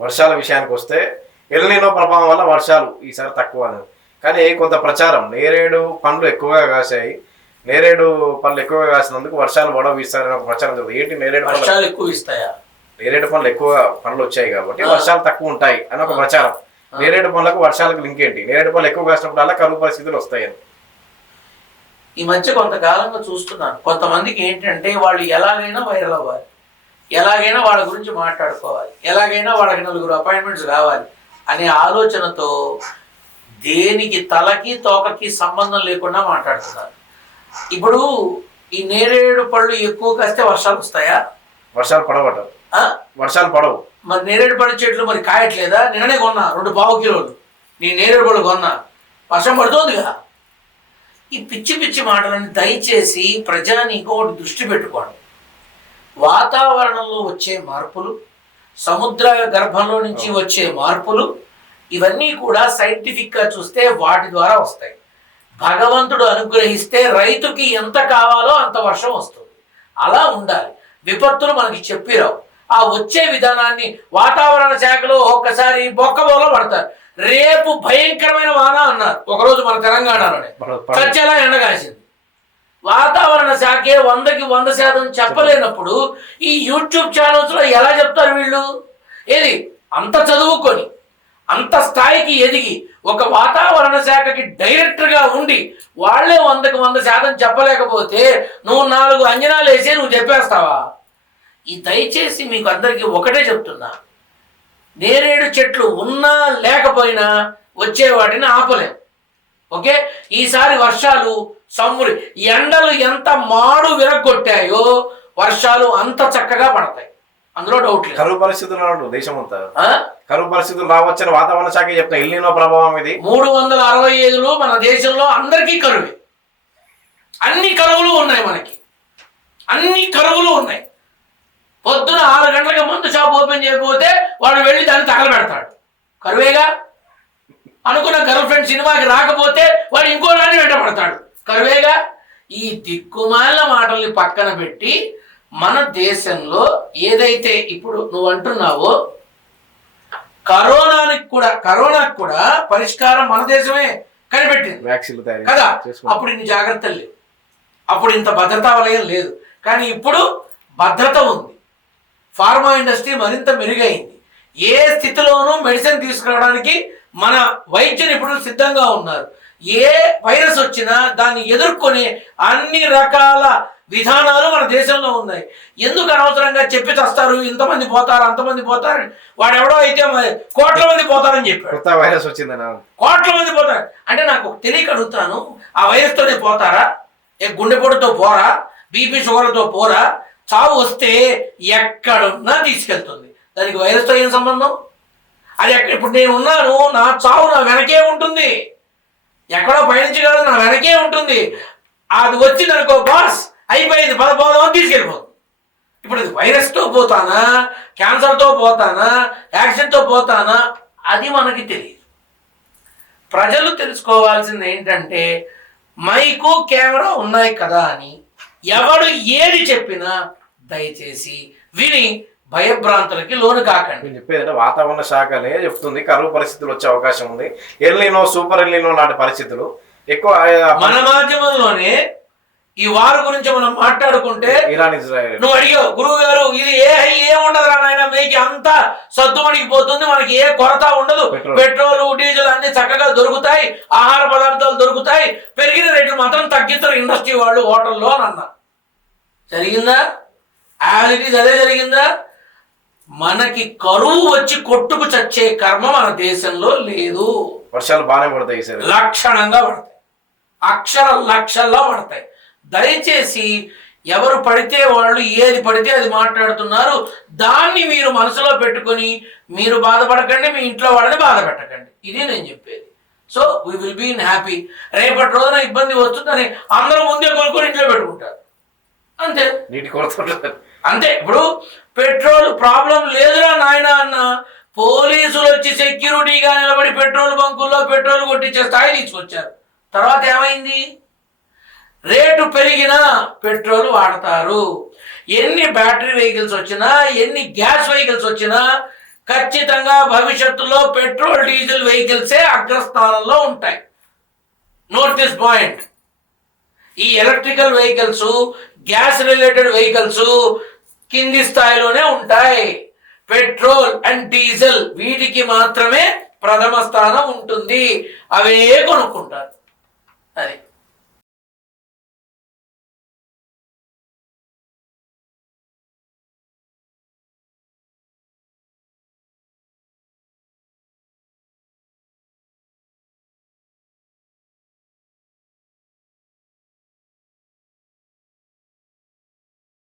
వర్షాల విషయానికి వస్తే ఎల్నినో ప్రభావం వల్ల వర్షాలు ఈసారి తక్కువ అని, కానీ కొంత ప్రచారం నేరేడు పండ్లు ఎక్కువగా కాసాయి, నేరేడు పళ్ళు ఎక్కువగా కాసినందుకు వర్షాలు పడవు ఈసారి ఒక ప్రచారం జరుగుతుంది. ఏంటి నేరేడు వర్షాలు ఎక్కువ ఇస్తాయా? నేరేడు పళ్ళు ఎక్కువ పండ్లు వచ్చాయి కాబట్టి వర్షాలు తక్కువ ఉంటాయి అని ఒక ప్రచారం. నేరేడు పళ్ళకు వర్షాలకు లింక్ ఏంటి? నేరేడు పళ్ళు ఎక్కువ కాసినప్పుడు కరువు పరిస్థితులు వస్తాయని ఈ మధ్య కొంతకాలంగా చూస్తున్నాను. కొంతమందికి ఏంటంటే వాళ్ళు ఎలాగైనా వైరల్ అవ్వాలి, ఎలాగైనా వాళ్ళ గురించి మాట్లాడుకోవాలి, ఎలాగైనా వాళ్ళకి 4 అపాయింట్మెంట్స్ కావాలి అనే ఆలోచనతో దేనికి తలకి తోకకి సంబంధం లేకుండా మాట్లాడుతున్నారు. ఇప్పుడు ఈ నేరేడు పళ్ళు ఎక్కువ కాస్తే వర్షాలు వస్తాయా? వర్షాలు పడవట, వర్షాలు పడవు. మరి నేరేడు పళ్ళు చెట్లు మరి కాయట్లేదా? నిన్ననే కొన్నా 2 పావు కిలోలు నీ నేరేడు పళ్ళు కొన్నా, వర్షం పడుతోందిగా. ఈ పిచ్చి పిచ్చి మాటలను దయచేసి ప్రజానీకం ఒకటి దృష్టి పెట్టుకోండి. వాతావరణంలో వచ్చే మార్పులు, సముద్ర గర్భంలో నుంచి వచ్చే మార్పులు, ఇవన్నీ కూడా సైంటిఫిక్గా చూస్తే వాటి ద్వారా వస్తాయి. భగవంతుడు అనుగ్రహిస్తే రైతుకి ఎంత కావాలో అంత వర్షం వస్తుంది. అలా ఉండాలి. విపత్తులు మనకి చెప్పిరావు. ఆ వచ్చే విధానాన్ని వాతావరణ శాఖలో ఒక్కసారి బొక్కబోలో పడతారు. రేపు భయంకరమైన వాన అన్నారు ఒకరోజు మన తెలంగాణలోనే, చచ్చేలా ఎండగాసింది. వాతావరణ శాఖే 100కి 100% చెప్పలేనప్పుడు ఈ యూట్యూబ్ ఛానల్స్లో ఎలా చెప్తారు వీళ్ళు? ఏది అంత చదువుకొని అంత స్థాయికి ఎదిగి ఒక వాతావరణ శాఖకి డైరెక్టర్గా ఉండి వాళ్ళే 100కి 100% చెప్పలేకపోతే నువ్వు 4 అంజనాలు వేసి నువ్వు చెప్పేస్తావా? ఈ దయచేసి మీకు అందరికీ ఒకటే చెప్తున్నా, నేరేడు చెట్లు ఉన్నా లేకపోయినా వచ్చే వాటిని ఆపలేం. ఓకే, ఈసారి వర్షాలు సమ్మురి, ఎండలు ఎంత మాడు విరగొట్టాయో వర్షాలు అంత చక్కగా పడతాయి, అందులో డౌట్ లేదు. కరువు పరిస్థితులు దేశం అంతా కరువు పరిస్థితులు రావచ్చని వాతావరణ శాఖ చెప్తా. ఎల్నినో ప్రభావం ఇది. 365 మన దేశంలో అందరికీ కరువే. అన్ని కరువులు ఉన్నాయి, మనకి అన్ని కరువులు ఉన్నాయి. పొద్దున 6 గంటలకు మందు షాప్ ఓపెన్ చేయకపోతే వాడు వెళ్ళి దాన్ని తగలబెడతాడు, కరువేగా. అనుకున్న గర్ల్ ఫ్రెండ్ సినిమాకి రాకపోతే వాడు ఇంకో దాన్ని వెంటబడతాడు, కరువేగా. ఈ దిక్కుమాల మాటల్ని పక్కన పెట్టి మన దేశంలో ఏదైతే ఇప్పుడు నువ్వు అంటున్నావో కరోనాకు కూడా పరిష్కారం మన దేశమే కనిపెట్టింది కదా. అప్పుడు ఇన్ని జాగ్రత్తలు లేవు, అప్పుడు ఇంత భద్రతా వలయం లేదు. కానీ ఇప్పుడు భద్రత ఉంది. ఫార్మా ఇండస్ట్రీ మరింత మెరుగైంది. ఏ స్థితిలోనూ మెడిసిన్ తీసుకురావడానికి మన వైద్య నిపుణులు సిద్ధంగా ఉన్నారు. ఏ వైరస్ వచ్చినా దాన్ని ఎదుర్కొనే అన్ని రకాల విధానాలు మన దేశంలో ఉన్నాయి. ఎందుకు అనవసరంగా చెప్పి చస్తారు, ఇంతమంది పోతారు అంతమంది పోతారు, వాడు ఎవడో అయితే కోట్ల మంది పోతారని చెప్పాడు. కొత్త వైరస్ వచ్చిందనా, కోట్ల మంది పోతారు అంటే నాకు తెలియక అడుగుతాను, ఆ వైరస్తోనే పోతారా? గుండెపోటుతో పోరా? బీపీ షుగర్తో పోరా? చావు వస్తే ఎక్కడున్నా తీసుకెళ్తుంది, దానికి వైరస్తో ఏం సంబంధం? అది ఇప్పుడు నేను ఉన్నాను, నా చావు నా వెనకే ఉంటుంది, ఎక్కడో పయనించి కాదు, నా వెనకే ఉంటుంది. అది వచ్చిందనుకో బాస్ అయిపోయింది, పోదాం అని తీసుకెళ్ళిపోతుంది. ఇప్పుడు అది వైరస్తో పోతానా, క్యాన్సర్తో పోతానా, యాక్సిడెంట్తో పోతానా, అది మనకి తెలియదు. ప్రజలు తెలుసుకోవాల్సింది ఏంటంటే మైకు కెమెరా ఉన్నాయి కదా అని ఎవడు ఏది చెప్పినా దయచేసి విని భయభ్రాంతులకి లోను కాకండి. చెప్పేదంటే వాతావరణ శాఖనే చెప్తుంది కరువు పరిస్థితులు వచ్చే అవకాశం ఉంది. ఎల్నినో, సూపర్ ఎల్నినో లాంటి పరిస్థితులు ఎక్కువ. మన మాధ్యమంలోనే ఈ వారు గురించి మనం మాట్లాడుకుంటే ఇరాన్ ఇజ్రాయెల్ నువ్వు అడిగావు, గురువు గారు ఇది ఏముండదు రా నాయన, మీకు అంతా సద్దుమణిగిపోతుంది, మనకి ఏ కొరత ఉండదు, పెట్రోల్ డీజిల్ అన్ని చక్కగా దొరుకుతాయి, ఆహార పదార్థాలు దొరుకుతాయి, పెరిగిన రేట్లు మాత్రం తగ్గించరు ఇండస్ట్రీ వాళ్ళు హోటల్లో అని అన్నా. జరిగిందా? అదే జరిగిందా? మనకి కరువు వచ్చి కొట్టుకు చచ్చే కర్మ మన దేశంలో లేదు. వర్షాలు బాగానే పడతాయి, లక్షణంగా పడతాయి, అక్షర లక్షల్లో పడతాయి. దయచేసి ఎవరు పడితే వాళ్ళు ఏది పడితే అది మాట్లాడుతున్నారు, దాన్ని మీరు మనసులో పెట్టుకొని మీరు బాధపడకండి, మీ ఇంట్లో వాళ్ళని బాధ పెట్టకండి, ఇది నేను చెప్పేది. So we will be in happy. రేపటి రోజున ఇబ్బంది వస్తుందని అందరూ ముందే కొనుక్కొని ఇంట్లో పెట్టుకుంటారు, అంతే. నీటి కొరత అంతే. ఇప్పుడు పెట్రోల్ ప్రాబ్లం లేదురా నాయన అన్న పోలీసులు వచ్చి సెక్యూరిటీగా నిలబడి పెట్రోల్ బంకుల్లో పెట్రోల్ కొట్టించే స్థాయి తీసుకొచ్చారు. తర్వాత ఏమైంది? రేటు పెరిగినా పెట్రోల్ వాడతారు. ఎన్ని బ్యాటరీ వెహికల్స్ వచ్చినా, ఎన్ని గ్యాస్ వెహికల్స్ వచ్చినా ఖచ్చితంగా భవిష్యత్తులో పెట్రోల్ డీజిల్ వెహికల్సే అగ్రస్థానంలో ఉంటాయి. Note this point. ఈ electrical vehicles, gas related vehicles కింది స్థాయిలోనే ఉంటాయి. పెట్రోల్ అండ్ డీజిల్ వీటికి మాత్రమే ప్రథమ స్థానం ఉంటుంది. అవే కొనుక్కుంటారు. అది